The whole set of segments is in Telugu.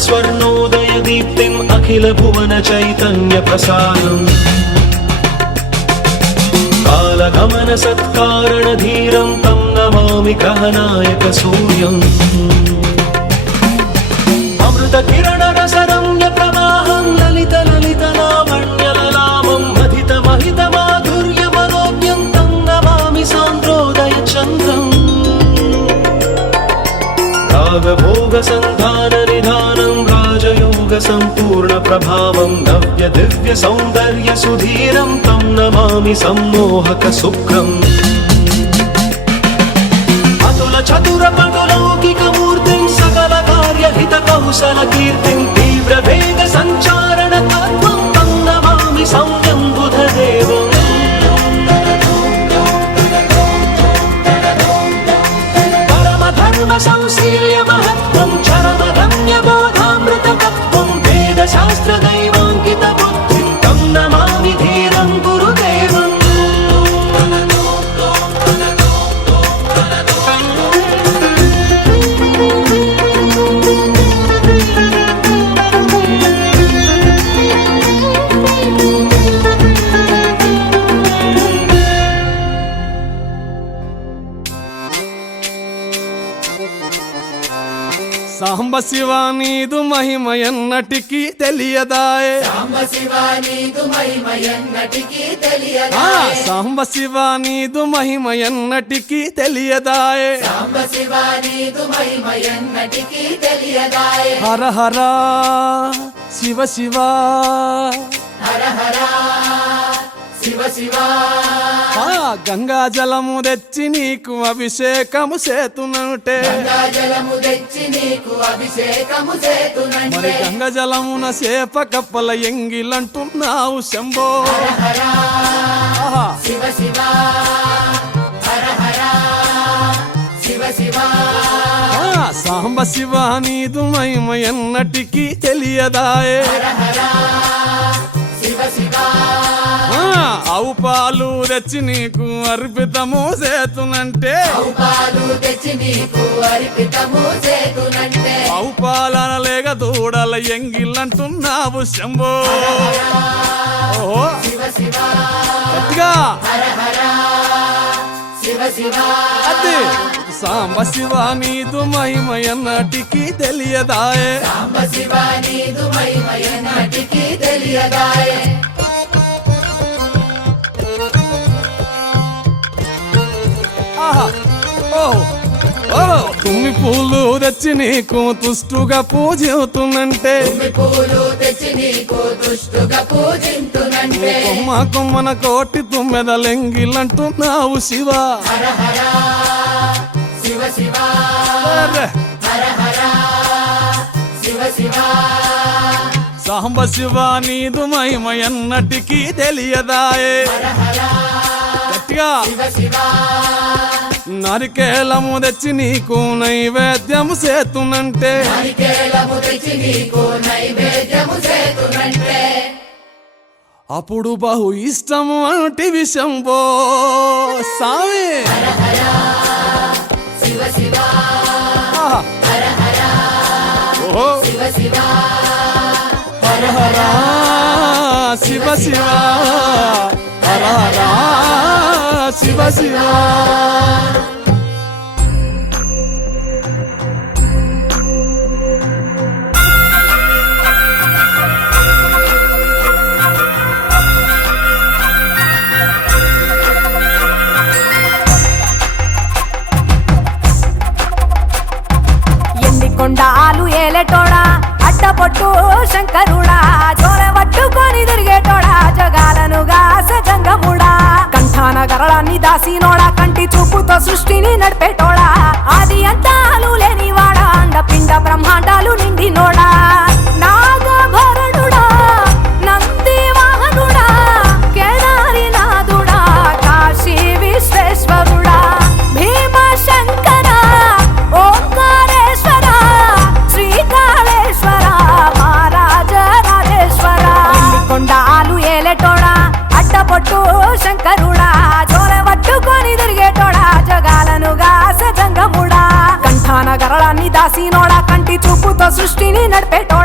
स्वर्णोदय दीप्तिम् अखिल भुवन चैतन्य प्रसादम् कालगमन सत्कारण धीरं तं नमामि ग्रहनायक सूर्यम् अमृत किरण रसरम्य प्रवाहं ललित ललित लावण्य ललामं महित महित माधुर्य मनोज्ञं तं नमामि सान्द्रोदय चन्द्रम् रागभोग संधान निधानं राजयोग संपूर्ण प्रभावं नव्य दिव्य सौंदर्य सुधीरं तं नमामि सम्मोहक सुखम् अतुल चतुर पटुलौकिक मूर्तिं सकल कार्य हित कौशल कीर्तिं तीव्र वेग संचारण तत्त्वं तं नमामि सौम्यं बुधदेवम् परम धर्म संशील्य महत्त्वं चरम रम्य बोधामृत तत्त्वं वेद शास्त्र दैवाङ्कित बुद्धिं तं नमामि धीरं गुरुदेवम् సాంబ శివ నీదు మహిమ ఎన్నటికీ తెలియదాయే సాంబ శివ నీదు మహిమ ఎన్నటికీ తెలియదాయే సాంబ శివ నీదు మహిమ ఎన్నటికీ తెలియదాయే సాంబ శివ నీదు మహిమ ఎన్నటికీ తెలియదాయే హర హర శివ శివ హర హర శివ శివ గంగా జలము తెచ్చి నీకు అభిషేకము చేతునంటే గంగా జలము తెచ్చి నీకు అభిషేకము మరి చేతునంటే గంగ జలమున చేప కప్పల ఎంగిలంటున్నావు శంభో హర హర ఆహా. శివ శివ హర హర శివ శివ సాంబ శివ నీదు మహిమ ఎన్నటికీ తెలియదాయే హర హర శివ శివ ఆవు పాలు తెచ్చి నీకు అర్పితము చేతునంటే ఆవు పాలు తెచ్చి నీకు అర్పితము చేతునంటే ఆవు పాలన లేక దూడల ఎంగిలంటున్నావు శంభో ఓహో శివ శివ గట్టిగా హర హర శివ శివ అది సాంబ శివ నీదు మహిమ ఎన్నటికీ తెలియదాయే సాంబ శివ నీదు మహిమ ఎన్నటికీ తెలియదాయే ఆహా ఓహో ఓహో తుమ్మి పూలు తెచ్చి నీకు తుష్టుగా పూజవుతున్నంటే తుమ్మి పూలు తెచ్చి నీకు దుష్టుగా పూజింతునంటే కొమ్మ కొమ్మన కోటి తుమ్మెదలెంగిలంటున్నావు శివ హర హర శివ శివ అరే. హర హర శివ శివ సాంబ శివ నీదు మహిమ ఎన్నటికీ తెలియదాయే హర హర గట్టిగా శివ శివ నరికేలము తెచ్చి నీకు నైవేద్యము చేతునంటే నారికేళము తెచ్చి నీకు నైవేద్యము చేతునంటే అప్పుడు బహు ఇష్టము అంటివి శంభో సామి హర హర శివ శివ ఆహా. హర హర ఓహో శివ శివ హర హర శివ శివ హర హర శివ శివ కొండాలు ఏలేటోడా అడ్డపొట్టు శంకరుడా జోల పట్టుకొని తిరిగేటోడా జగాలను గాసజంగముడా కంఠాన గరళాన్ని దాసినోడా కంటి చూపుతో సృష్టిని నడిపేటోడా ఆది అంతాలు లేనివాడా అండ పిండ బ్రహ్మాండాలు నిండినోడా నాగభరణుడా నంది వాహనుడా కేదారినాథుడా కాశీ విశ్వేశ్వరుడా భీమశంకర ఓంకారేశ్వర శ్రీకాళేశ్వర మహారాజ రాజేశ్వర కొండాలు ఏలేటోడా అడ్డపొట్టు శంకరుడా జోల పట్టుకొని తిరిగేటోడా జగాలను గాసజంగముడా కంఠాన గరళాన్ని దాసినోడా కంటి చూపుతో సృష్టిని నడిపేటోడా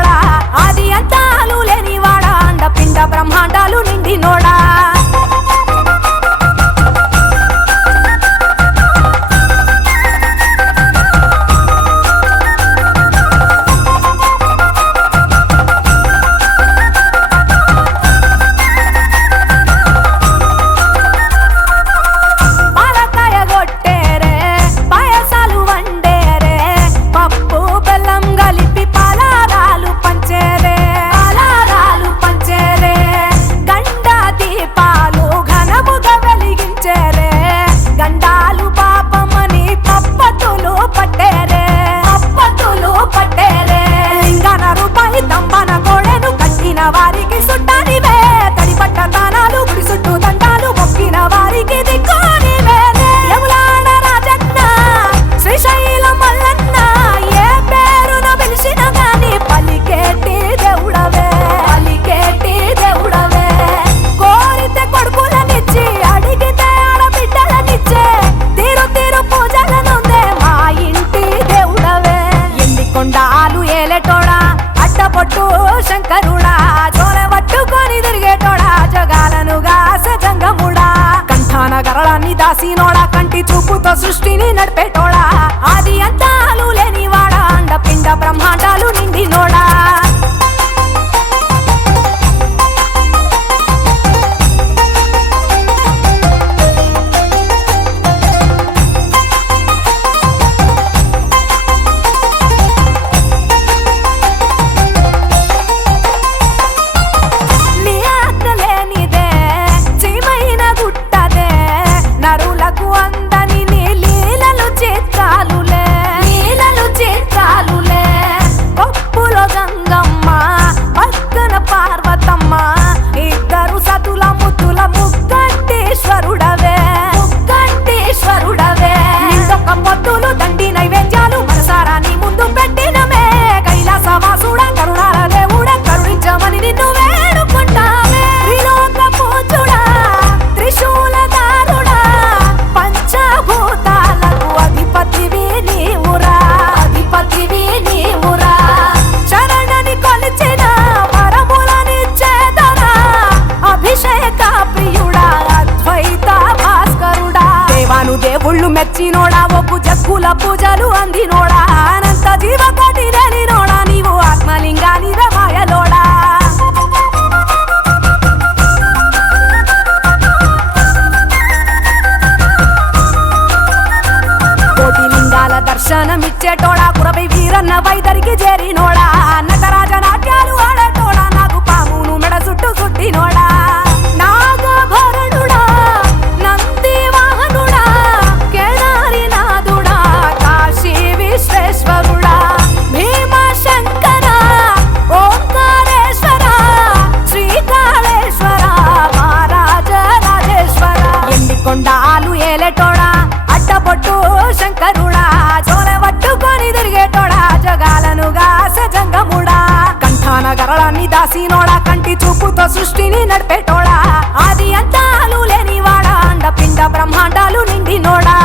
దాసినోడా కంటి చూపుతో సృష్టిని నడిపేటోడా ఆది అంతాలు లేనివాడా అండపిండ బ్రహ్మాండాలు నిండినోడా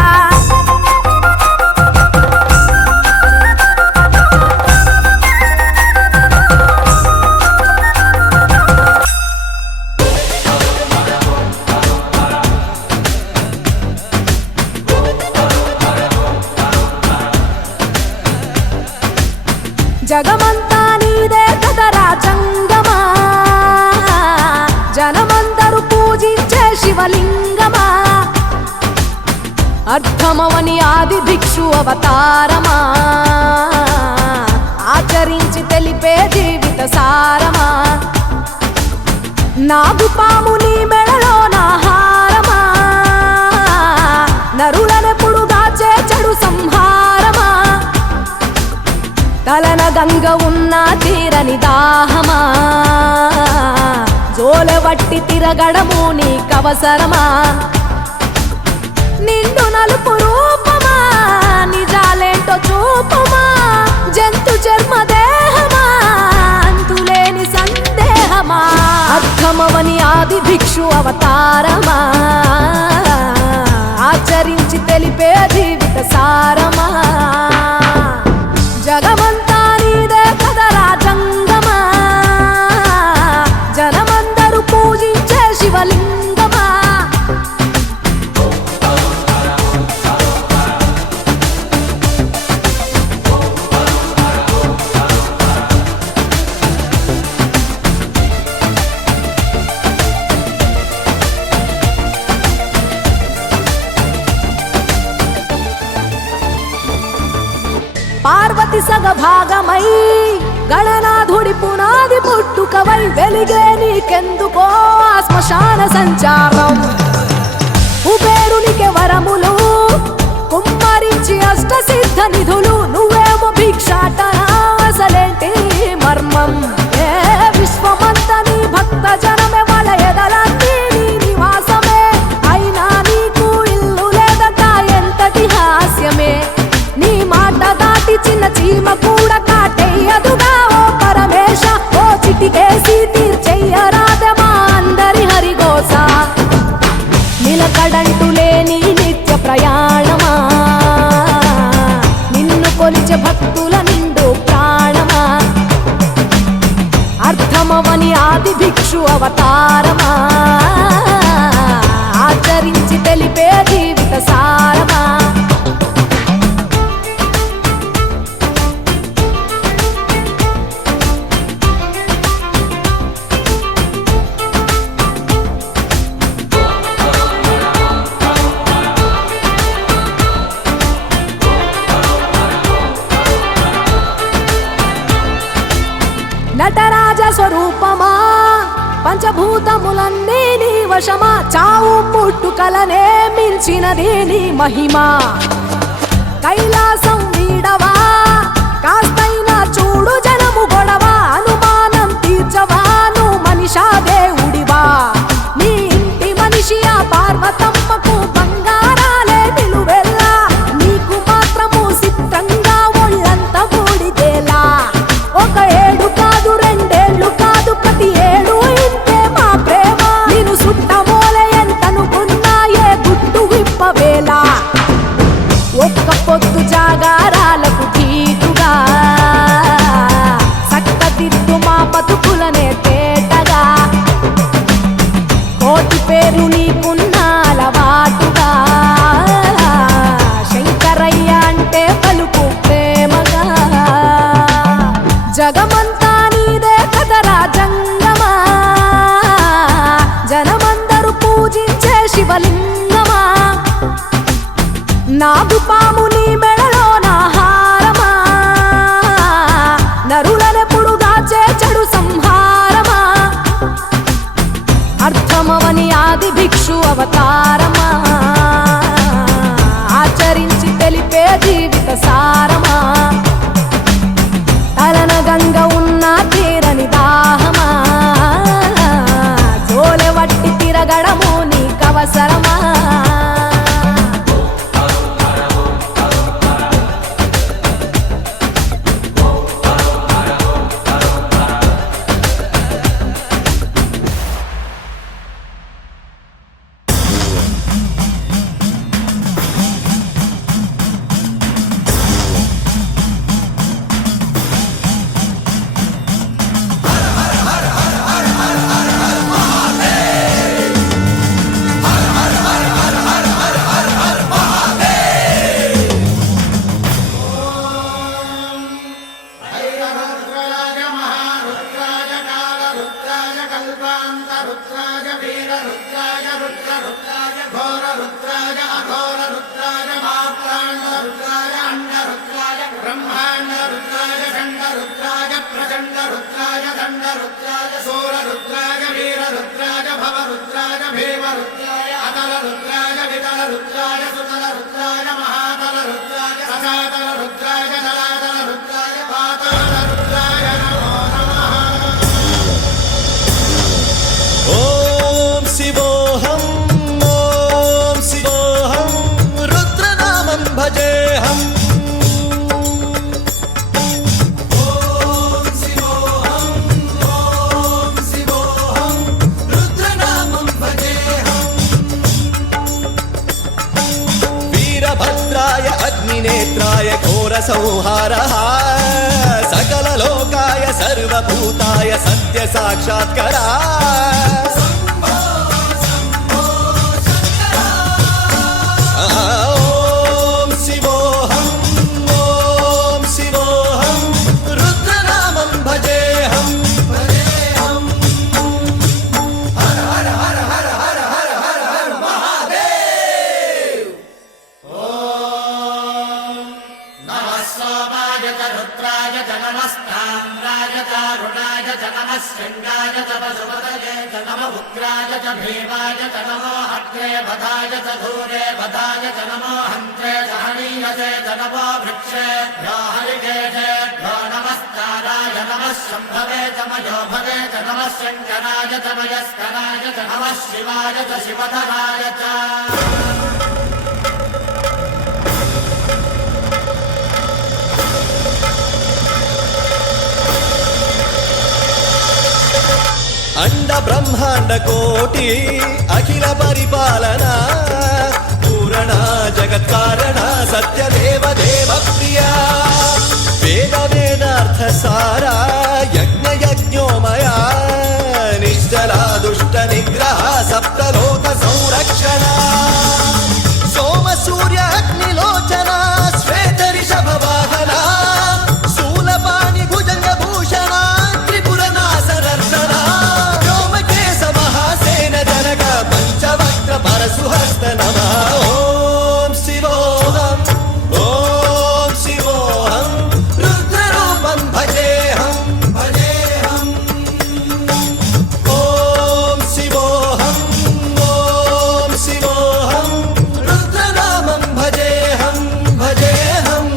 జగమంతా నీదే కదరా జంగమా జనమందరూ పూజించే శివలింగమా అర్థమవని ఆది భిక్షు అవతారమా ఆచరించి తెలిపే జీవిత సారమా నాగుపాము నీ మెడలో నా హారమా నరులనెప్పుడు దాచే చెడు సంహారమా తలన గంగ ఉన్న తీరని దాహమా జోలవట్టి తిరగడము నీకవసరమా నిండు నలుపు రూపమా నిజాలేంటో చూపమా జంతు చర్మ దేహమా అంతులేని సందేహమా అర్థమవని ఆది భిక్షు అవతారమా ఆచరించి తెలిపే జీవిత సారమా జగమంతా నీదే కదరా జంగమా జనమందరూ పూజించే శివలింగమా పార్వతి సగభాగమై గణనాథుడి పునాది పుట్టుకవై వెలిగే నీకెందుకో శ్మశాన సంచారం కుబేరునికి వరములు కుమ్మరించి అష్ట సిద్ధ నిధులు నువ్వేమో భిక్షాటన అసలేంటి మర్మం ఏ విశ్వమంత నీ భక్త జనమే వాళ్ళ ఎదలంతి నీ నివాసమే అయినా నీకు ఇల్లు లేదట ఎంతటి హాస్యమే నీ మాట దాటి చిన్న చీమ కూడా కాటేయదుగా ఓ పరమేశ ఓ చిటికేసి తీర్చెయ్యరాదమా అందరి హరిగోస నిలకడంటు లేని నిత్య ప్రయాణమా నిన్ను కొలిచే భక్తుల నిండు ప్రాణమా అర్థమవని ఆది భిక్షు అవతారమా ఆచరించి తెలిపే జీవిత సారమా నటరాజ స్వరూపమా పంచభూతములన్నీ నీ వశమా చావు పుట్టుకలనే మించినది నీ మహిమా కైలాసం వీడవా కాస్తైనా చూడు జనము గొడవ అనుమానం తీర్చవా నువ్వు మనిషా దేవుడివా నీ ఇంటి మనిషి ఆ పార్వతమ్మకు బంగారాలే నిలువెల్లా నీకు మాత్రము సిద్ధంగా ఒళ్ళంత బూడిదేలా ఒక ఏడు కాదు రెండేళ్లు కాదు ప్రతి ఏడు ఇంతే మా ప్రేమ నేను సుట్టమోలే ఎంతనుకున్నా ఏ గుట్టు విప్పవేలా ఒక్క పొద్దు జాగారాలకు తీటుగా సక్కదిద్దు మా బతుకులనే తేటగా కోటి పేర్లు నీకున్న అలవాటుగా శంకరయ్య అంటే పలుకు ప్రేమగా జగమంతా నీదే కదరా జంగమా జనమందరూ పూజించే శివలింగమా నాగుపాము నీ మెడలో నా హారమా నరులనెప్పుడు దాచే చెడు సంహారమా అర్థమవని ఆది భిక్షు అవతారమా ఆచరించి తెలిపే జీవిత సారమా తలన గంగ ఉన్న తీరని దాహమా జోలవట్టి తిరగడము నీకవసరమా कल्पान्तरुद्राय वीररुद्राय रुद्ररुद्राय घोररुद्राय अघोररुद्राय मात्राण्डरुद्राय अण्डरुद्राय ब्रह्माण्डरुद्राय खण्डरुद्राय प्रचण्डरुद्राय दण्डरुद्राय सूररुद्राय वीररुद्राय भवरुद्राय भीमरुद्राय अतलरुद्राय वितलरुद्राय सुतलरुद्राय महातलरुद्राय सकातलरुद्राय जलातलरुद्राय पातालरुद्राय नमो नमः। ॐ शिवोऽहं ॐ शिवोऽहं रुद्रनामं भजेऽहम् ॐ शिवोऽहं रुद्रनामं भजेऽहम् वीरभद्राय अग्निनेत्राय घोरसंहारः सकललोकाय सर्वभूताय सत्यसाक्षात्करा ॐ शिवोऽहं रुद्रनामं भजेऽहम् हर हर हर हर हर हर हर हर महादेव। नमः सोमाय च रुद्राय च नमस्ताम्राय च अरुणाय च नमः शृङ्गाय च पशुपतये च नमः उग्राय च भीमाय च नमो अग्रे वधाय च धूरे वधाय च नमो हन्त्रे च हनीयसे च नमो वृक्षेभ्यो हरिकेशेभ्यो नमस्काराय नमः शम्भवे च मयोभवे च नमः शङ्कराय च मयस्कराय च नमः शिवाय च शिवधराय च। अंड ब्रह्मांड कोटि अखिल परिपालना पूरणा जगत्कारणा सत्यदेव देव प्रिया वेद वेदार्थ सारा यज्ञ यज्ञोमया निश्चला दुष्ट निग्रह सप्तलोक संरक्षणा सोम सूर्य अग्निलोचना श्वेत ऋषभ वाहना शूलपाणि भुजंग भूषणा त्रिपुर नासनर्दना व्योमकेश महासेन जनक पंचवक्त्र परशुहस्त नमः। ॐ शिवोऽहं रुद्ररूपं भजेऽहं भजेऽहम्। ॐ शिवोऽहं रुद्रनामं भजेऽहं भजेऽहम्।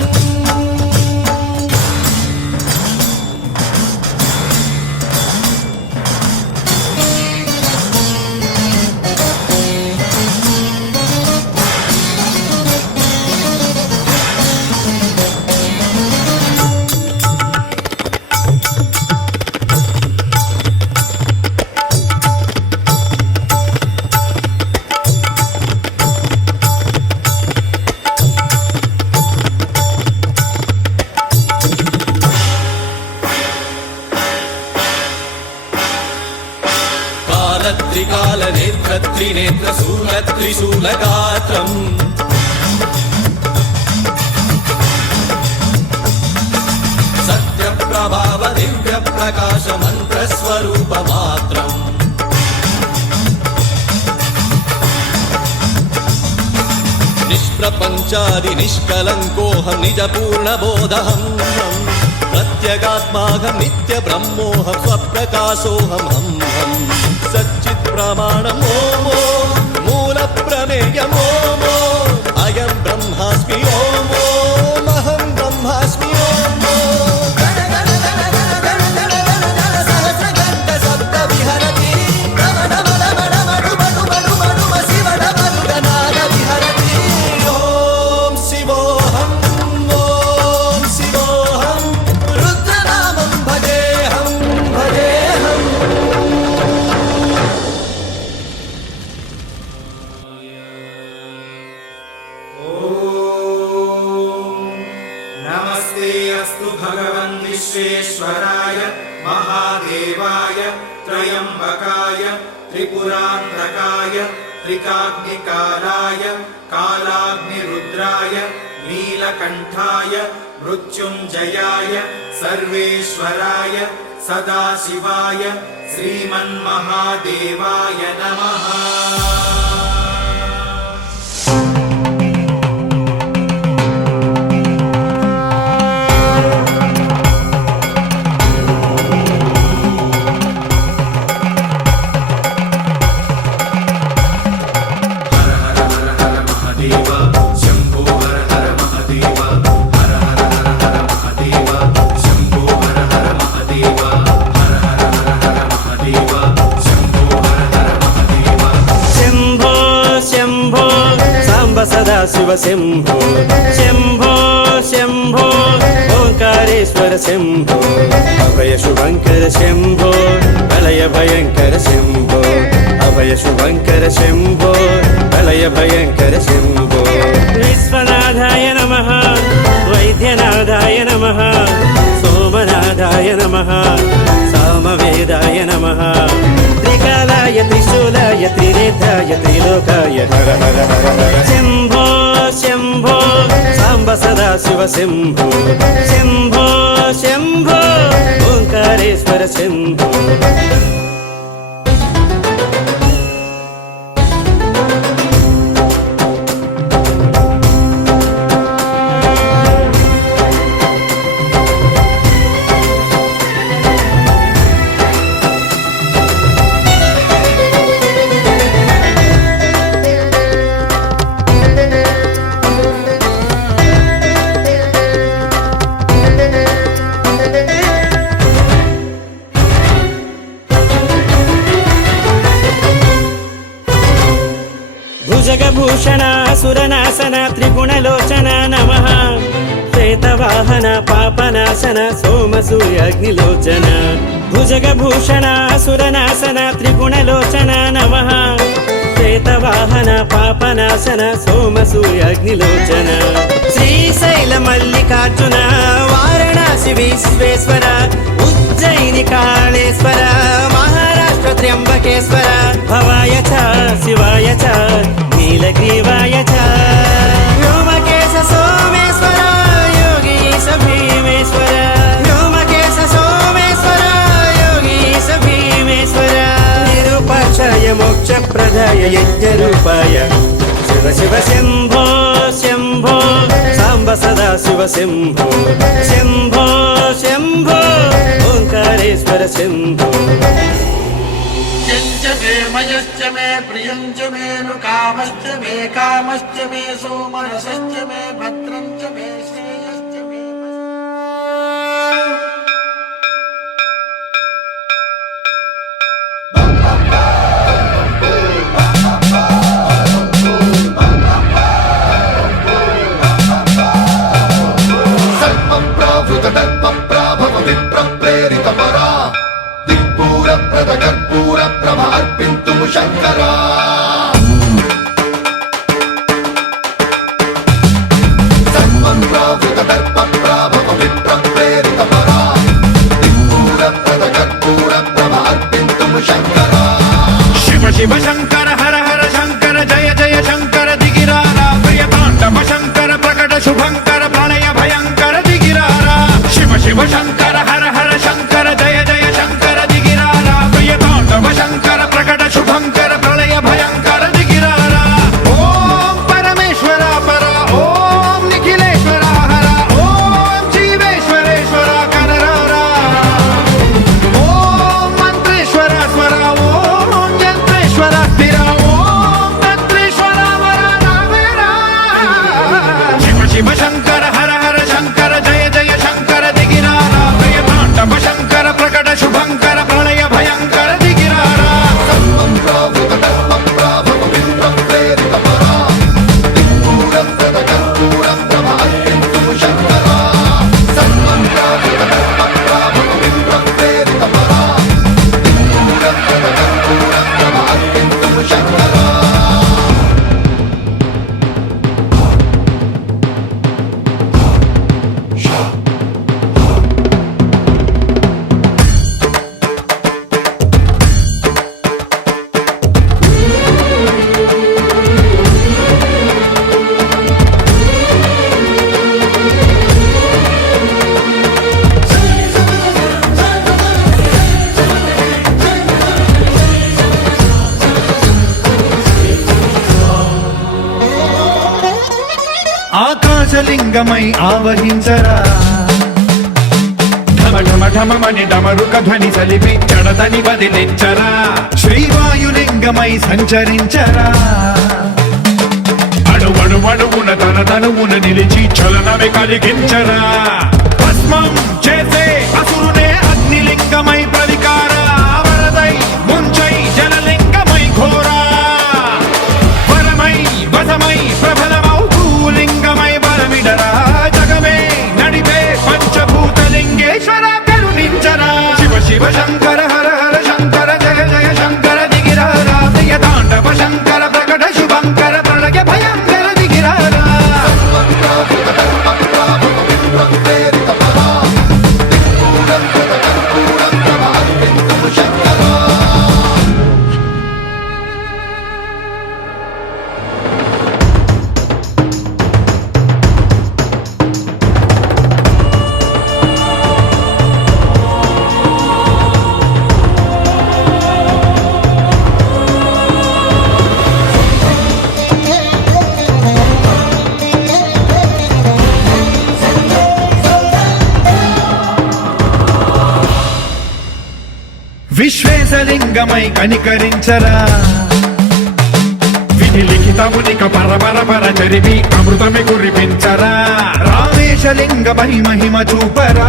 कालत्रिकाल नेत्र त्रिनेत्र शूल त्रिशूलगात्रम् सत्यप्रभाव दिव्य प्रकाश मंत्र स्वरूप मात्रम् निष्प्रपंचादि निष्कलंकोऽहं निज पूर्ण बोधहं प्रत्यगात्माहं नित्य ब्रह्मोऽहं स्वप्रकाशोऽहं हम सच्चित् प्रमाणम् ॐ मूल प्रमेयम् ॐ अयं ब्रह्मास्मि ॐ अहं ब्रह्मास्मि ॐ गण गण गण गण गण गण गण गण सहस्रघण्ट शब्द विहरति रमण मन मन मणु मणु मणु मणु शिव डमरु गणाद विहरति। ॐ शिवोऽहं रुद्रनामं भजेऽहं भजेऽहम्। नमस्ते अस्तु भगवन् विश्वेश्वराय महादेवाय त्रयंबकाय त्रिपुरान्धकाय त्रिकाग्निकालाय कालाग्निरुद्राय नीलकण्ठाय मृत्युञ्जयाय सर्वेश्वराय सदाशिवाय श्रीमन्महादेवाय नमः। सदाशिव शंभो शंभो शंभो ओंकारेश्वर शंभो अभय शुभंकर शंभो प्रलय भयंकर शंभो अभय शुभंकर शंभो प्रलय भयंकर शंभो। विश्वनाथाय नमः वैद्यनाथाय नमः सोमनाथाय नमः सामवेदाय नमः त्रिकालाय त्रिशूलाय त्रिनेत्राय त्रिलोकाय हर हर हर हर। शंभो शंभो सांब सदाशिव शंभो शंभो शंभो ओंकारेश्वर शंभो। भुजगभूषण सुरनाशन त्रिगुणलोचन नमः श्वेतवाहन पापनाशन सोमसूर्याग्निलोचन। भुजगभूषण सुरनाशन त्रिगुणलोचन नमः श्वेतवाहन पापनाशन सोमसूर्याग्निलोचन। श्रीशैल मल्लिकार्जुन वाराणसी विश्वेश्वर उज्जयिनी कालेश्वर महाराष्ट्र त्र्यंबकेश्वर भवाय च शिवाय च नीलग्रीवाय च व्योमकेश सोमेश्वर योगीश भीमेश्वर व्योमकेश सोमेश्वर योगीश भीमेश्वर। निरुपक्षाय मोक्षप्रदाय यज्ञरूपाय शिव शिव शंभो शंभो सांब सदाशिव शंभो शंभो शंभो ओंकारेश्वर शंभो। यञ्च मे मयश्च मे प्रियञ्च मे नुकामश्च मे कामश्च मे सोमरसश्च मे भद्रञ्च मे श्रेयश्च मे। सर्वप्रावृतदर्पप्राभव विप्रप्रेरितपरा दिक्पूरप्रद कर्पूरप्रभ अर्पिन्तुं शङ्करा। सर्वप्रावृतदर्पप्राभव विप्रप्रेरितपरा दिक्पूरप्रद कर्पूरप्रभ अर्पिन्तुं शङ्करा। शिव शिव शंकर हर हर शंकर जय जय शंकर दिगिरारा प्रियतांडव शंकर प्रकट शुभंकर प्रणय भयंकर दिगिरारा। शिव शिव शंकर हर हर शंकर जय जय शंकर दिगिरारा प्रियतांडव शंकर प्रकट शुभंकर प्रलय भयंकर दिगिरारा। ओम परमेश्वर पर ओम निखिलेश्वर हर ओम जीवेश्वरेश्वर कररारा ओम मंत्रेश्वर स्वर ओम यंत्रेश्वर ఆకాశలింగమై ఆవహించరా ఢమ ఢమ ఢమమని డమరుక ధ్వని సలిపి జడదని వదిలించరా శ్రీవాయులింగమై సంచరించరా అణువణువున తన తనువున నిలిచి చలనమే కలిగించరా భస్మం చేసే అసురునే అగ్నిలింగమై ప్రవికార వరదై ముంచై జలలింగమై ఘోరా వరమై వసమై ప్రబలమౌ భూలింగమై బలమిడరా జగమే నడిపే పంచభూతలింగేశ్వర కరుణించరా శివ శివ శంకర హర హర శంకర జయ జయ శంకర దిగిరారా ప్రియ తాండవ శంకర ప్రకట శుభంకర ప్రళయ భయంకర దిగిరారా విశ్వేశలింగమై కనికరించరా విధి లిఖితమునిక పరపర జరిపి అమృతమి కురిపించరా రామేశలింగమై మహిమ చూపరా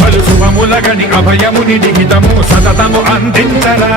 పలు శుభములగని అభయముని లిఖితము సతతము అందించరా